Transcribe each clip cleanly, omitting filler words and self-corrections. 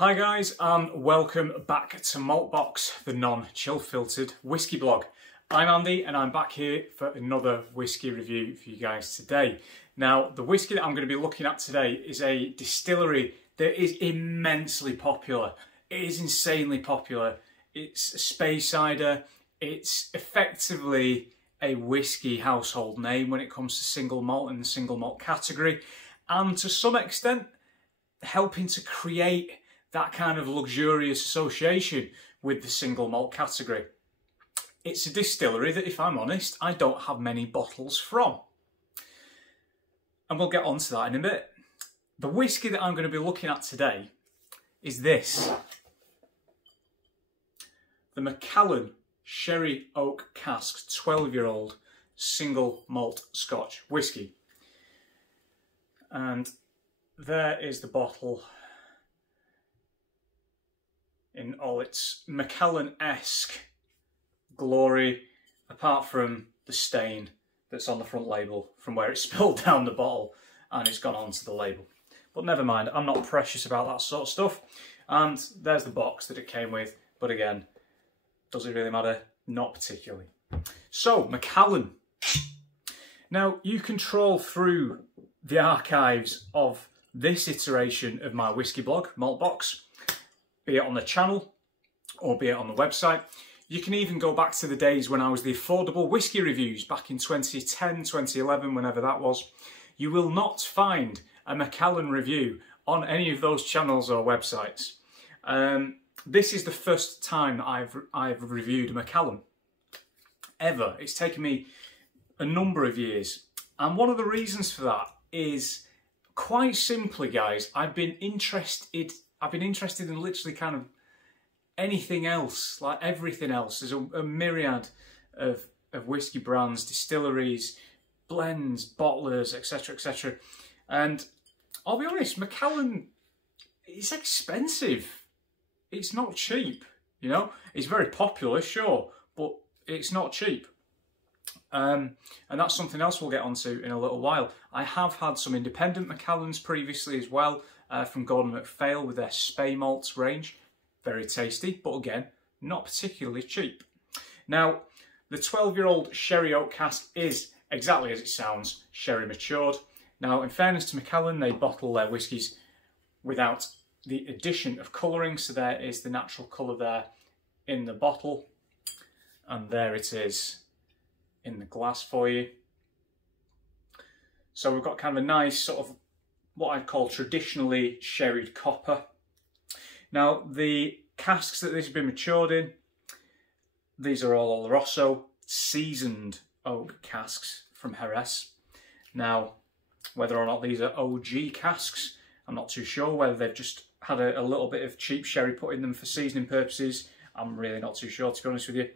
Hi guys, and welcome back to Maltbox, the non-chill filtered whiskey blog. I'm Andy and I'm back here for another whiskey review for you guys today. Now, the whiskey that I'm going to be looking at today is a distillery that is immensely popular. It is insanely popular. It's a Speyside. It's effectively a whiskey household name when it comes to single malt and the single malt category, and to some extent helping to create that kind of luxurious association with the single malt category. It's a distillery that, if I'm honest, I don't have many bottles from. And we'll get on to that in a bit. The whiskey that I'm going to be looking at today is this. The Macallan Sherry Oak Cask 12-year-old single malt Scotch whiskey. And there is the bottle in all its Macallan-esque glory, apart from the stain that's on the front label from where it spilled down the bottle and it's gone onto the label. But never mind, I'm not precious about that sort of stuff. And there's the box that it came with, but again, does it really matter? Not particularly. So, Macallan. Now, you can troll through the archives of this iteration of my whiskey blog, Maltbox, be it on the channel or be it on the website. You can even go back to the days when I was the affordable whiskey reviews back in 2010, 2011, whenever that was. You will not find a Macallan review on any of those channels or websites. This is the first time that I've reviewed a Macallan ever. It's taken me a number of years, and one of the reasons for that is quite simply, guys, I've been interested in literally kind of anything else, like everything else. There's a myriad of whiskey brands, distilleries, blends, bottlers, etc, etc. And I'll be honest, Macallan, it's expensive. It's not cheap, you know? It's very popular, sure, but it's not cheap. And that's something else we'll get onto in a little while. I have had some independent Macallans previously as well, from Gordon MacPhail with their Spey Malts range. Very tasty, but again, not particularly cheap. Now, the 12-year-old Sherry Oak Cask is, exactly as it sounds, sherry matured. Now, in fairness to Macallan, they bottle their whiskies without the addition of colouring, so there is the natural colour there in the bottle, and there it is in the glass for you. So we've got kind of a nice sort of what I'd call traditionally sherried copper. Now, the casks that this has been matured in, these are all Oloroso seasoned oak casks from Jerez. Now, whether or not these are OG casks, I'm not too sure. Whether they've just had a little bit of cheap sherry put in them for seasoning purposes, I'm really not too sure, to be honest with you.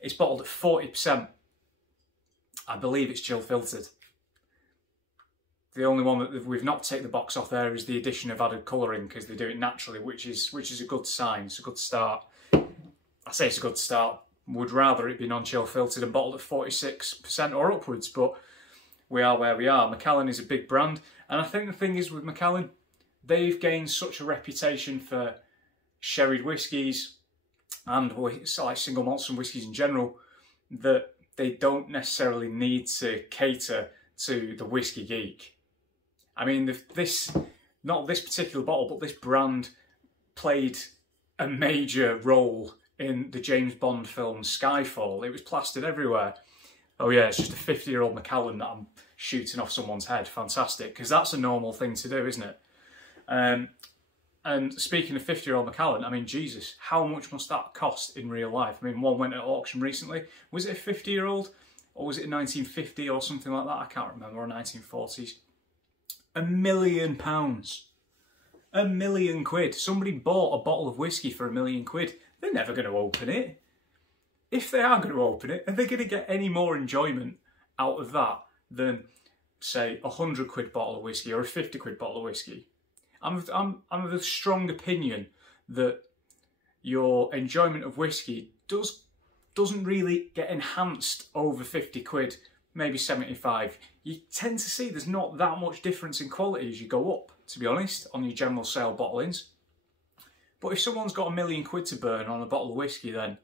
It's bottled at 40%. I believe it's chill filtered. The only one that we've not taken the box off there is the addition of added colouring, because they do it naturally, which is a good sign. It's a good start. I say it's a good start. Would rather it be non-chill filtered and bottled at 46% or upwards, but we are where we are. Macallan is a big brand, and I think the thing is with Macallan, they've gained such a reputation for sherried whiskies and like single malts and whiskies in general that they don't necessarily need to cater to the whiskey geek. I mean, not this particular bottle, but this brand played a major role in the James Bond film Skyfall. It was plastered everywhere. Oh yeah, it's just a 50-year-old Macallan that I'm shooting off someone's head. Fantastic, because that's a normal thing to do, isn't it? And speaking of 50-year-old Macallan, I mean, Jesus, how much must that cost in real life? I mean, one went at auction recently. Was it a 50-year-old? Or was it 1950 or something like that? I can't remember, or 1940s. £1 million. £1 million quid. Somebody bought a bottle of whiskey for £1 million quid. They're never going to open it. If they are going to open it, are they going to get any more enjoyment out of that than, say, a 100 quid bottle of whiskey or a 50 quid bottle of whiskey? I'm of the strong opinion that your enjoyment of whiskey doesn't really get enhanced over 50 quid, maybe 75. You tend to see there's not that much difference in quality as you go up, to be honest, on your general sale bottlings. But if someone's got £1 million to burn on a bottle of whiskey, then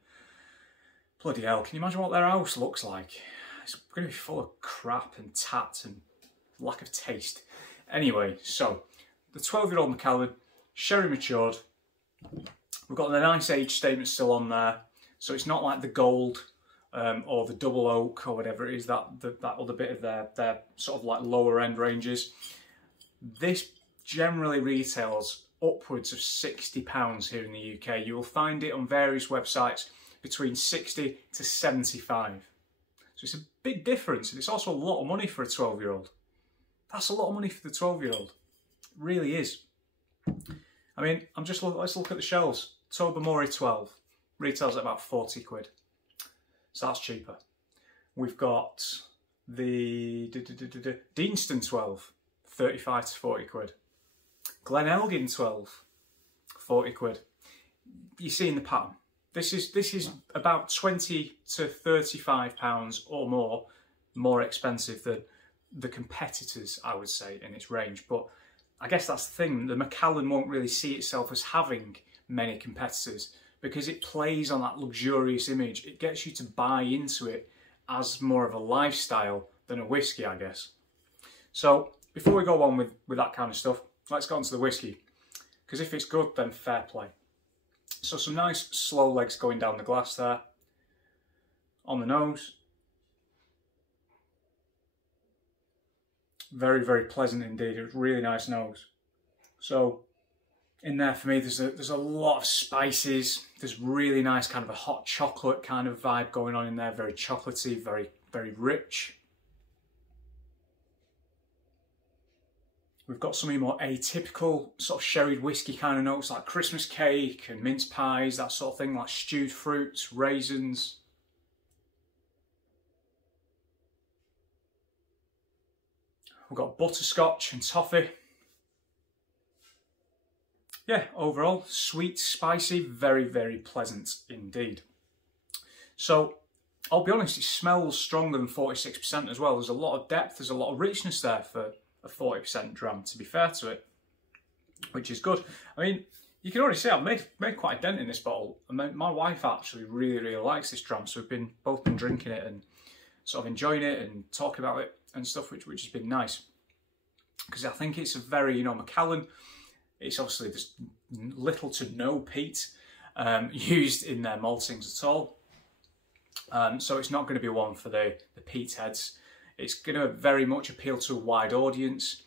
bloody hell, can you imagine what their house looks like? It's going to be full of crap and tat and lack of taste. Anyway, so the 12-year-old Macallan, sherry matured. We've got the nice age statement still on there, so it's not like the gold or the double oak or whatever it is, that other bit of their sort of like lower end ranges. This generally retails upwards of £60 here in the UK. You will find it on various websites between 60 to 75. So it's a big difference, and it's also a lot of money for a 12-year-old. That's a lot of money for the 12-year-old. It really is. I mean, let's look at the shelves. Tobermory 12 retails at about 40 quid. So that's cheaper. We've got the Deanston 12, 35 to 40 quid. Glenelgin 12, 40 quid. You're seeing the pattern. This is about 20 to 35 pounds or more expensive than the competitors, I would say, in its range. But I guess that's the thing. The Macallan won't really see itself as having many competitors because it plays on that luxurious image. It gets you to buy into it as more of a lifestyle than a whiskey, I guess. So before we go on with that kind of stuff, let's go on to the whiskey. Because if it's good, then fair play. So some nice slow legs going down the glass there. On the nose. Very, very pleasant indeed. It's really nice nose. So in there for me, there's a lot of spices. There's really nice kind of a hot chocolate kind of vibe going on in there. Very chocolatey, very, very rich. We've got some of your more atypical sort of sherried whiskey kind of notes like Christmas cake and mince pies, that sort of thing, like stewed fruits, raisins. We've got butterscotch and toffee. Yeah, overall, sweet, spicy, very, very pleasant indeed. So, I'll be honest, it smells stronger than 46% as well. There's a lot of depth, there's a lot of richness there for a 40% dram, to be fair to it, which is good. I mean, you can already see I've made quite a dent in this bottle. And my wife actually really, really likes this dram, so we've both been drinking it and sort of enjoying it and talking about it and stuff, which has been nice. Because I think it's a very, Macallan, it's obviously there's little to no peat used in their maltings at all. So it's not going to be one for the peat heads. It's going to very much appeal to a wide audience.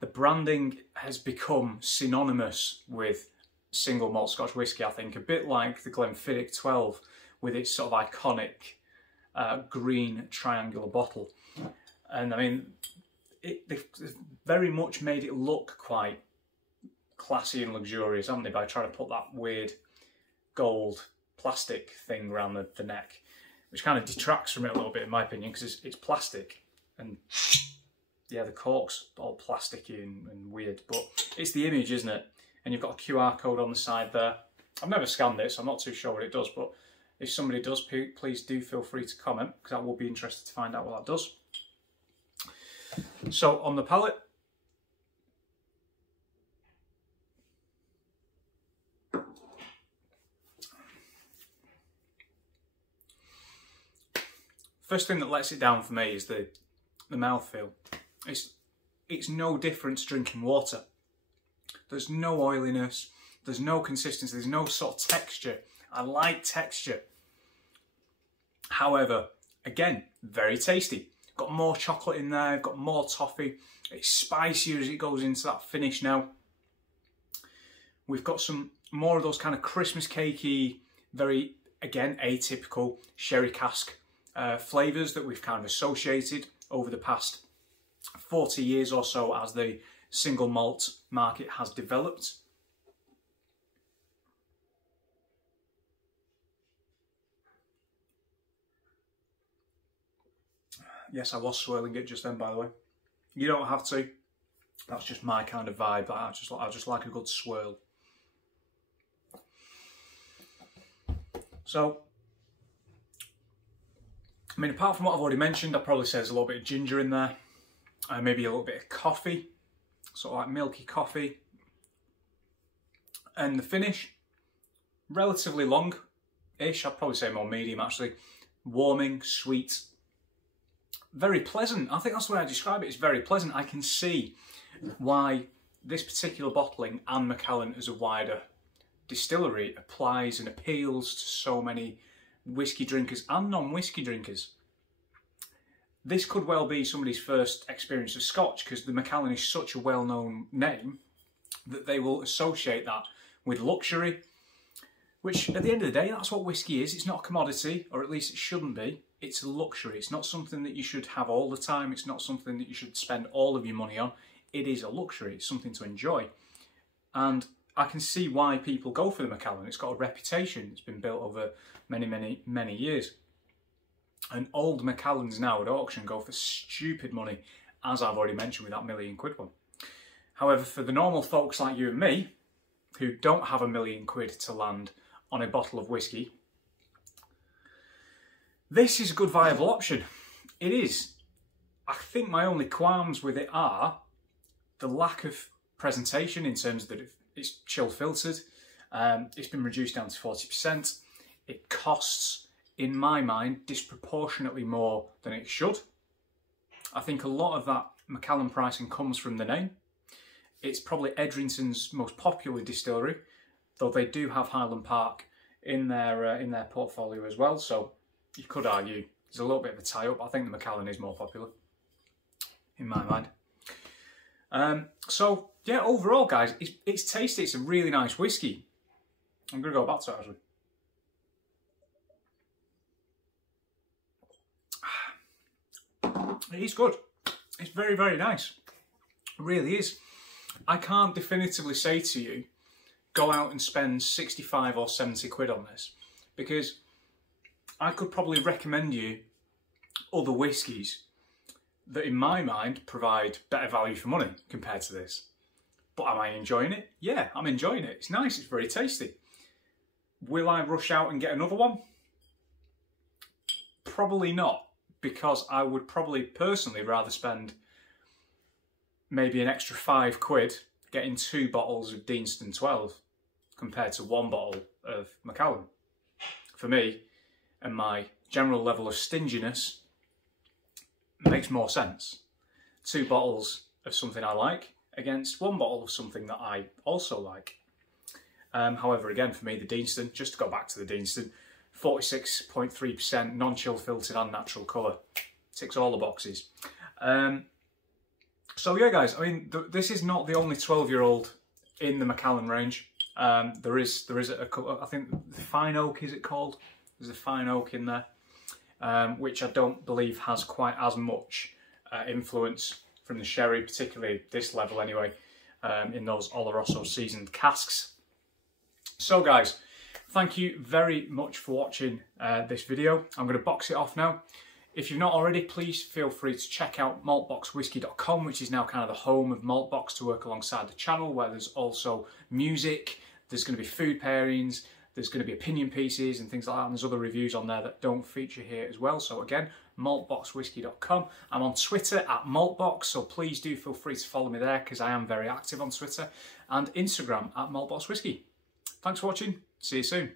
The branding has become synonymous with single malt Scotch whisky, I think, a bit like the Glenfiddich 12 with its sort of iconic green triangular bottle. And I mean, they've very much made it look quite classy and luxurious, haven't they, by trying to put that weird gold plastic thing around the neck, which kind of detracts from it a little bit in my opinion, because it's plastic and yeah, the cork's all plasticky and weird, but it's the image, isn't it? And you've got a QR code on the side there. I've never scanned it, so I'm not too sure what it does, but if somebody does, please do feel free to comment, because I will be interested to find out what that does. So on the palate, first thing that lets it down for me is the mouthfeel. It's no different to drinking water. There's no oiliness, there's no consistency, there's no sort of texture. I like texture. However, again, very tasty. Got more chocolate in there, got more toffee. It's spicier as it goes into that finish now. We've got some more of those kind of Christmas cakey, very, again, atypical sherry cask flavours that we've kind of associated over the past 40 years or so as the single malt market has developed. Yes, I was swirling it just then, by the way. You don't have to. That's just my kind of vibe. I just like a good swirl. So, I mean, apart from what I've already mentioned, I'd probably say there's a little bit of ginger in there. Maybe a little bit of coffee, sort of like milky coffee. And the finish, relatively long-ish, I'd probably say more medium actually. Warming, sweet, very pleasant. I think that's the way I describe it. It's very pleasant. I can see why this particular bottling and Macallan as a wider distillery applies and appeals to so many whiskey drinkers and non-whiskey drinkers. This could well be somebody's first experience of Scotch, because the Macallan is such a well-known name that they will associate that with luxury, which at the end of the day, that's what whiskey is. It's not a commodity, or at least it shouldn't be. It's a luxury. It's not something that you should have all the time. It's not something that you should spend all of your money on. It is a luxury. It's something to enjoy. And I can see why people go for the Macallan. It's got a reputation. It's been built over many, many, many years. And old Macallans now at auction go for stupid money, as I've already mentioned with that £1,000,000 one. However, for the normal folks like you and me, who don't have £1,000,000 to land on a bottle of whiskey, this is a good viable option. It is. I think my only qualms with it are the lack of presentation in terms that it's chill filtered. It's been reduced down to 40%. It costs, in my mind, disproportionately more than it should. I think a lot of that Macallan pricing comes from the name. It's probably Edrington's most popular distillery, though they do have Highland Park in their portfolio as well. So you could argue there's a little bit of a tie-up. I think the Macallan is more popular, in my mind. So yeah, overall, guys, it's tasty. It's a really nice whiskey. I'm going to go back to it actually. It is good. It's very, very nice. It really is. I can't definitively say to you, go out and spend 65 or 70 quid on this, because I could probably recommend you other whiskies that in my mind provide better value for money compared to this. But am I enjoying it? Yeah, I'm enjoying it. It's nice, it's very tasty. Will I rush out and get another one? Probably not, because I would probably personally rather spend maybe an extra 5 quid getting 2 bottles of Deanston 12 compared to 1 bottle of Macallan. For me, and my general level of stinginess, makes more sense. 2 bottles of something I like against 1 bottle of something that I also like. However, again, for me, the Deanston, just to go back to the Deanston, 46.3% non-chill filtered and natural colour. Ticks all the boxes. So yeah, guys, I mean, this is not the only 12-year-old in the Macallan range. There is a couple, I think the Fine Oak, is it called? There's a Fine Oak in there, which I don't believe has quite as much influence from the sherry, particularly this level anyway, in those Oloroso seasoned casks. So guys, thank you very much for watching this video. I'm going to box it off now. If you've not already, please feel free to check out maltboxwhisky.com, which is now kind of the home of Maltbox, to work alongside the channel, where there's also music, there's going to be food pairings, there's going to be opinion pieces and things like that, and there's other reviews on there that don't feature here as well. So again, maltboxwhisky.com. I'm on Twitter at maltbox, so please do feel free to follow me there, because I am very active on Twitter, and Instagram at maltboxwhisky. Thanks for watching. See you soon.